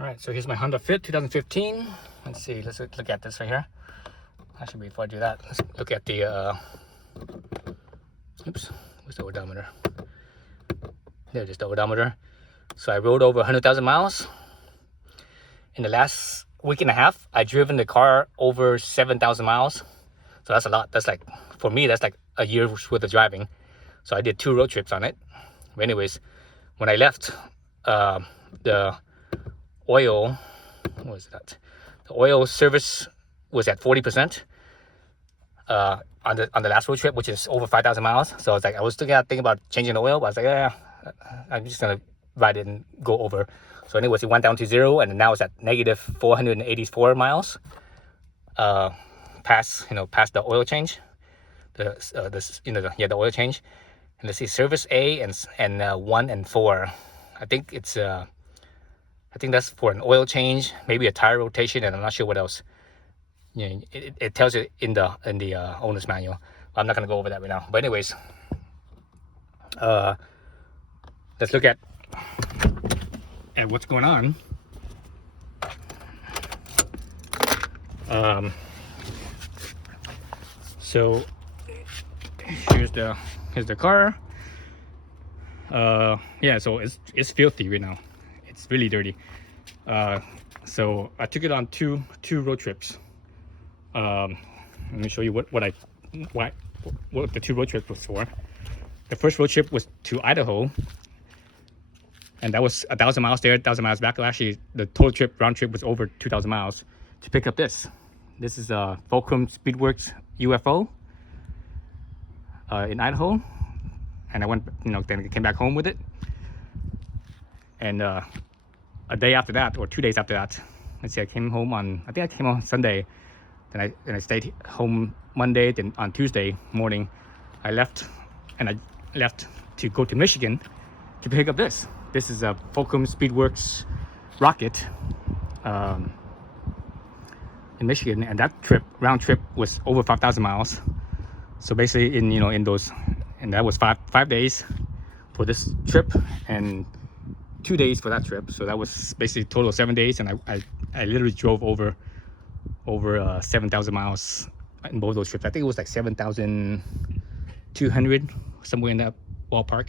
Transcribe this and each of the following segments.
All right, so here's my Honda Fit 2015. Let's see, let's look at this right here. Actually, before I do that, let's look at the, oops, where's the odometer? There's just the odometer. So I rode over 100,000 miles. In the last week and a half, I've driven the car over 7,000 miles. So that's a lot. That's like, for me, that's like a year's worth of driving. So I did 2 road trips on it. But anyways, when I left, the oil, what was that? The oil service was at 40% on the last road trip, which is over 5,000 miles. So it's like I was still thinking about changing the oil, but I was like, yeah, I'm just gonna ride it and go over. So anyways, it went down to 0, and now it's at negative 484 miles. Past the oil change, the oil change. And let's see, service A and 1 and 4. I think it's I think that's for an oil change, maybe a tire rotation, and I'm not sure what else. It tells you in the owner's manual. I'm not gonna go over that right now. But anyways, let's look at what's going on. So here's the car. Yeah, so it's filthy right now. It's really dirty. So I took it on two road trips. Let me show you what the 2 road trips was for. The first road trip was to Idaho, and that was 1,000 miles there, 1,000 miles back. Actually, the total round trip was over 2,000 miles to pick up this. This is a Fulcrum Speedworks UFO in Idaho, and I went, then I came back home with it. And a day after that, or 2 days after that, let's see, I came home on Sunday. Then I stayed home Monday. Then on Tuesday morning, I left to go to Michigan to pick up this. This is a Fulcrum Speedworks rocket in Michigan, and that round trip was over 5,000 miles. So basically, in those, and that was five days for this trip, and 2 days for that trip. So that was basically total 7 days, and I literally drove over 7,000 miles in both those trips. I think it was like 7,200, somewhere in that ballpark,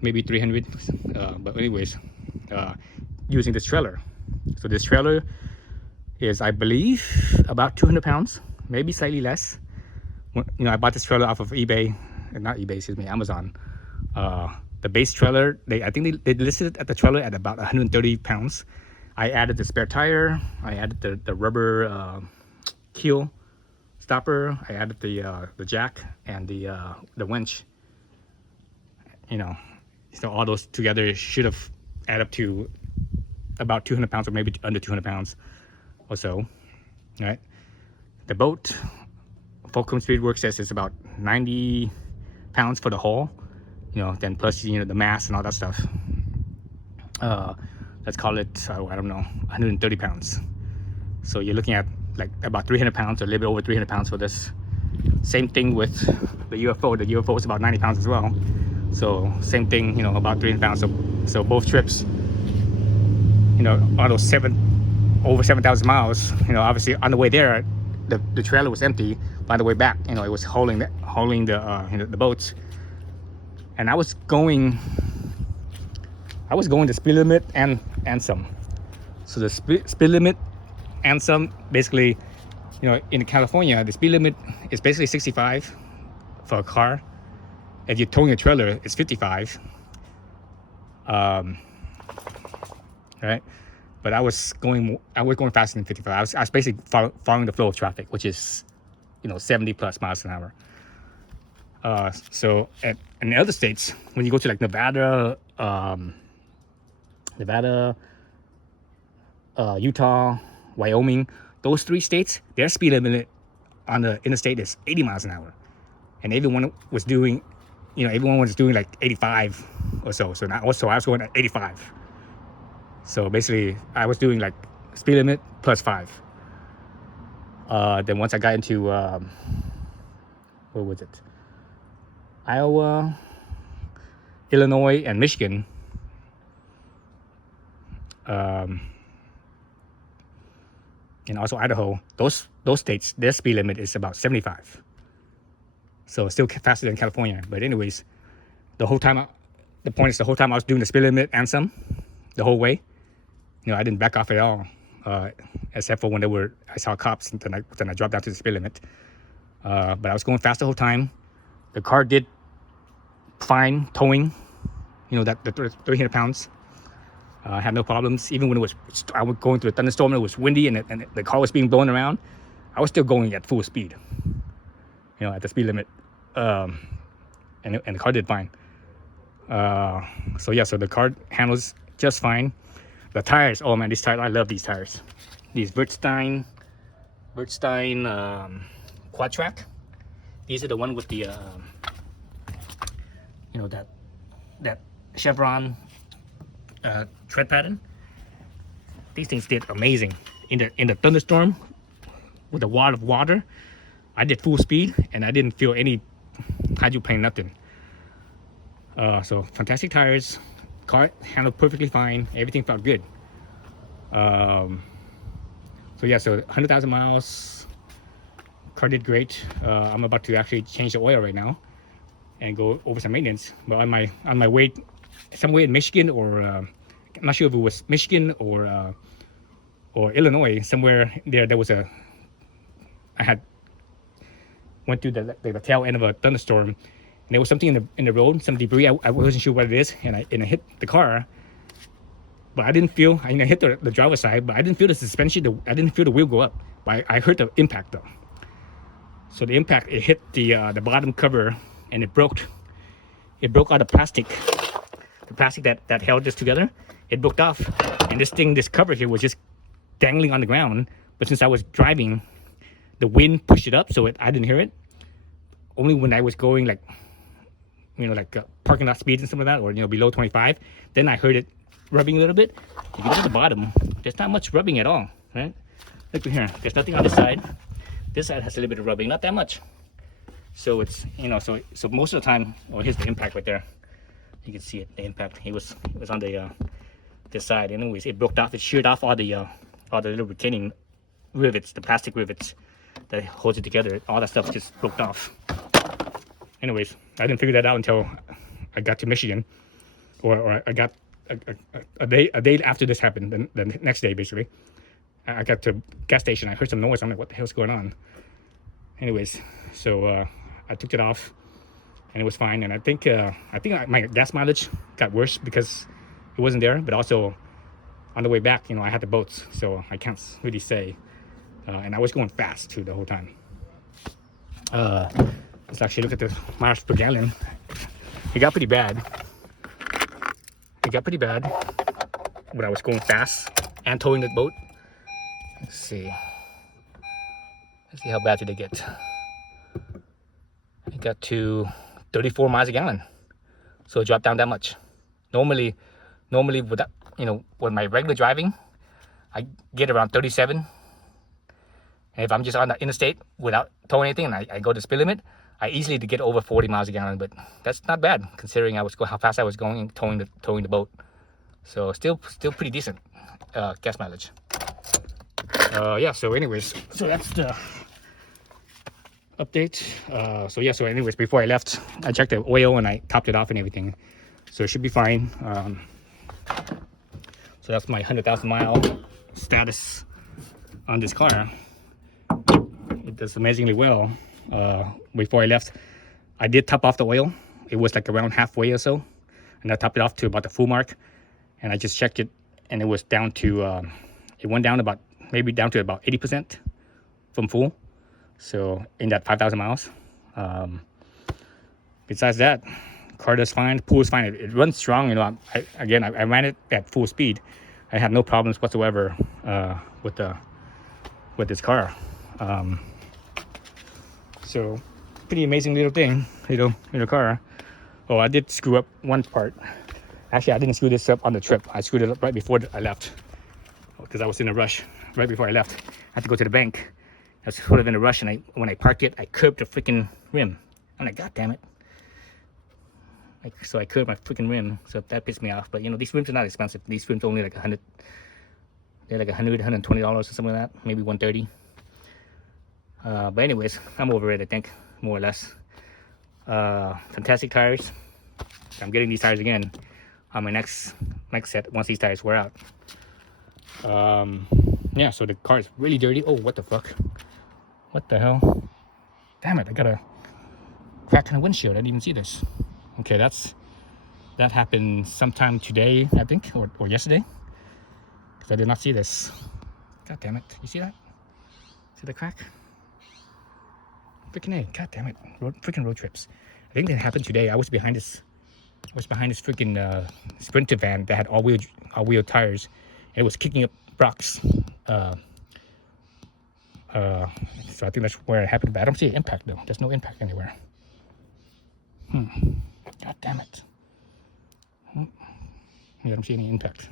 maybe 300. But anyways, using this trailer. So this trailer is, I believe, about 200 pounds, maybe slightly less. I bought this trailer off of Amazon. The base trailer, I think they listed it at the trailer at about 130 pounds. I added the spare tire. I added the rubber keel stopper. I added the jack and the winch. So all those together should have added up to about 200 pounds, or maybe under 200 pounds or so. Right? The boat, Fulcrum Speedworks says it's about 90 pounds for the hull. Then plus the mass and all that stuff. Let's call it, I don't know, 130 pounds. So you're looking at like about 300 pounds, or a little bit over 300 pounds for this. Same thing with the UFO. The UFO is about 90 pounds as well. So same thing, about 300 pounds. So both trips, on those over 7,000 miles, obviously on the way there, the trailer was empty. By the way back, it was holding the boats. And I was going the speed limit and some. So the speed limit and some, basically, in California, the speed limit is basically 65 for a car. If you're towing a trailer, it's 55. Right? But I was going faster than 55. I was basically following the flow of traffic, which is, 70 plus miles an hour. So in the other states, when you go to like Nevada, Utah, Wyoming, those 3 states, their speed limit on the interstate is 80 miles an hour, and everyone was doing like 85 or so. So I was going at 85. So basically, I was doing like speed limit plus 5. Then once I got into what was it? Iowa, Illinois, and Michigan, and also Idaho, those states, their speed limit is about 75. So still faster than California. But anyways, the whole time, the point is the whole time I was doing the speed limit and some, the whole way, I didn't back off at all, except for when I saw cops, and then I dropped down to the speed limit. But I was going fast the whole time. The car did fine towing, that the 300 pounds. I had no problems. Even when I was going through a thunderstorm, it was windy, and the car was being blown around. I was still going at full speed, at the speed limit, and the car did fine. So the car handles just fine. The tires, oh man, these tires, I love these tires. These Bridgestone Quad Track. These are the one with the that chevron tread pattern. These things did amazing in the thunderstorm with the wall of water. I did full speed and I didn't feel any hydroplane, nothing. So fantastic tires. Car handled perfectly fine. Everything felt good. So 100,000 miles. Car did great. I'm about to actually change the oil right now and go over some maintenance. But on my way, somewhere in Michigan, or I'm not sure if it was Michigan or Illinois, somewhere there was I had went through the tail end of a thunderstorm, and there was something in the road, some debris. I wasn't sure what it is, and I hit the car. But I didn't feel, I hit the driver's side, but I didn't feel the suspension. I didn't feel the wheel go up. But I heard the impact though. So the impact, it hit the bottom cover, and it broke out the plastic. The plastic that held this together, it broke off, and this cover here was just dangling on the ground. But since I was driving, the wind pushed it up, so I didn't hear it. Only when I was going like parking lot speeds and stuff like that, or below 25, then I heard it rubbing a little bit. If you look at the bottom, there's not much rubbing at all, right? Look here, there's nothing on this side. This side has a little bit of rubbing, not that much. So it's so most of the time, here's the impact right there. You can see it, the impact. It was on the this side. Anyways, it broke off. It sheared off all the little retaining rivets, the plastic rivets that holds it together. All that stuff just broke off. Anyways, I didn't figure that out until I got to Michigan, or I got a day after this happened. The next day, basically, I got to gas station. I heard some noise. I'm like, what the hell's going on? Anyways, so I took it off, and it was fine. And I think my gas mileage got worse because it wasn't there. But also on the way back, I had the boats, so I can't really say. And I was going fast too the whole time. Let's actually look at the miles per gallon. It got pretty bad. When I was going fast and towing the boat. Let's see how bad did it get. It got to 34 miles a gallon, so it dropped down that much. Normally with that, with my regular driving, I get around 37. And if I'm just on the interstate without towing anything, and I go to speed limit, I easily get over 40 miles a gallon. But that's not bad considering how fast I was going towing the boat. So still pretty decent gas mileage. So anyways, so that's the update. So anyways, before I left, I checked the oil and I topped it off and everything, so it should be fine. So that's my 100,000 mile status on this car. It does amazingly well. Before I left, I did top off the oil. It was like around halfway or so, and I topped it off to about the full mark, and I just checked it, and it was down to it went down maybe down to about 80% from full. So in that 5,000 miles. Besides that, car does fine, pool is fine. It runs strong. I ran it at full speed. I had no problems whatsoever with this car. So pretty amazing little thing, little car. Oh, I did screw up one part. Actually, I didn't screw this up on the trip. I screwed it up right before I left because I was in a rush. Right before I left, I had to go to the bank. I was sort of in a rush, and when I parked it, I curbed the freaking rim. I'm like, God damn it. Like, so I curved my freaking rim, so that pissed me off. But you know, these rims are not expensive. These rims are only like $100. They're like $120 or something like that, maybe $130. But anyways, I'm over it, I think, more or less. Fantastic tires. I'm getting these tires again on my next set once these tires wear out. Yeah, so the car is really dirty. Oh, what the fuck? What the hell? Damn it, I got a crack in the windshield. I didn't even see this. Okay, that happened sometime today, I think, or yesterday. Because I did not see this. God damn it. You see that? See the crack? Freaking A. God damn it. Freaking road trips. I think that happened today. I was behind this freaking Sprinter van that had all-wheel tires. And it was kicking up rocks. So I think that's where it happened. But I don't see an impact though. There's no impact anywhere. God damn it. Yeah, I don't see any impact.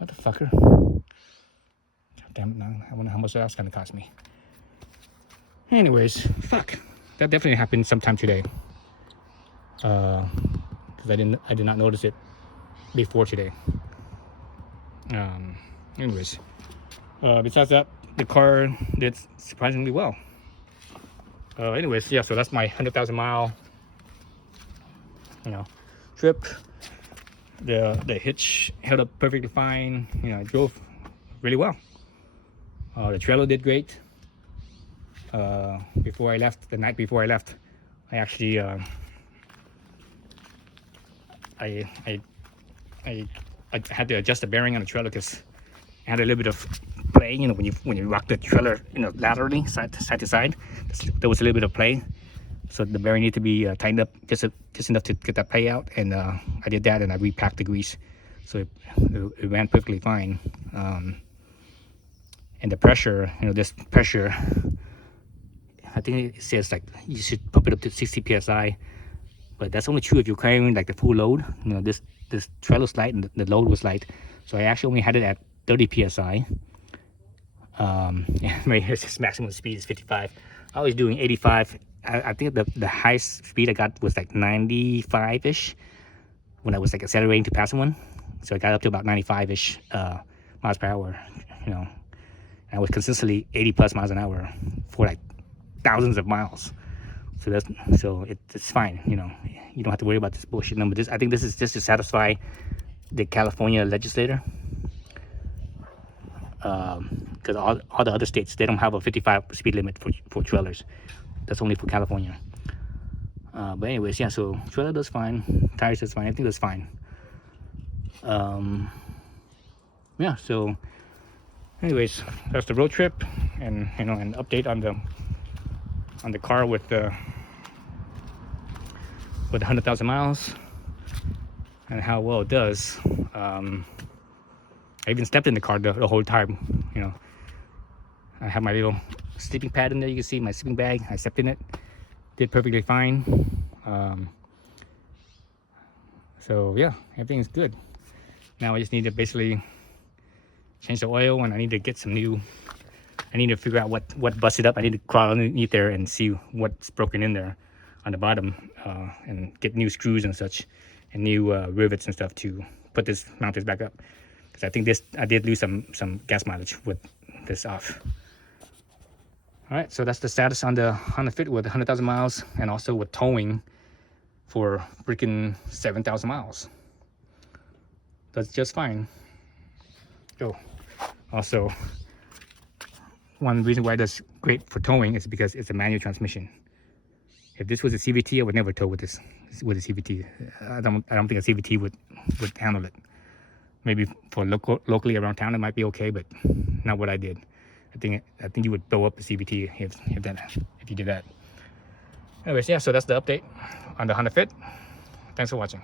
Motherfucker. God damn it, now I wonder how much that's gonna cost me. Anyways, fuck. That definitely happened sometime today. Because I did not notice it before today. Anyways, besides that, the car did surprisingly well. Anyways, yeah, so that's my 100,000 mile, trip. The hitch held up perfectly fine. I drove really well. The trailer did great. Before I left, the night before I left, I actually I had to adjust the bearing on the trailer because it had a little bit of play. When you rock the trailer, laterally, side to side, there was a little bit of play. So the bearing needed to be tightened up just enough to get that play out. And I did that, and I repacked the grease, so it ran perfectly fine. And the pressure, this pressure, I think it says like you should pump it up to 60 psi. But that's only true if you're carrying like the full load. This trailer's light and the load was light, so I actually only had it at 30 psi. Right here, this maximum speed is 55. I was doing 85. I think the highest speed I got was like 95-ish when I was like accelerating to pass someone. So I got up to about 95-ish miles per hour. And I was consistently 80 plus miles an hour for like thousands of miles. So it's fine. You don't have to worry about this bullshit number. I think this is just to satisfy the California legislator. Because all the other states, they don't have a 55 speed limit for trailers. That's only for California. But anyways, yeah, so trailer does fine, tires does fine, everything does fine. Yeah, so anyways, that's the road trip, and an update on the car with the 100,000 miles and how well it does. I even stepped in the car the whole time. I have my little sleeping pad in there. You can see my sleeping bag. I stepped in it, did perfectly fine. So yeah, everything is good. Now I just need to basically change the oil, and I need to get some new. I need to figure out what busted up. I need to crawl underneath there and see what's broken in there on the bottom, and get new screws and such, and new rivets and stuff to put this mount back up. Because I think I did lose some gas mileage with this off. All right, so that's the status on the Honda Fit with 100,000 miles, and also with towing for freaking 7,000 miles. That's just fine. Oh, also, one reason why that's great for towing is because it's a manual transmission. If this was a CVT, I would never tow with a CVT. I don't think a CVT would handle it. Maybe for locally around town it might be okay, but not what I did. I think you would blow up the CVT if you did that. Anyways, yeah, so that's the update on the Honda Fit. Thanks for watching.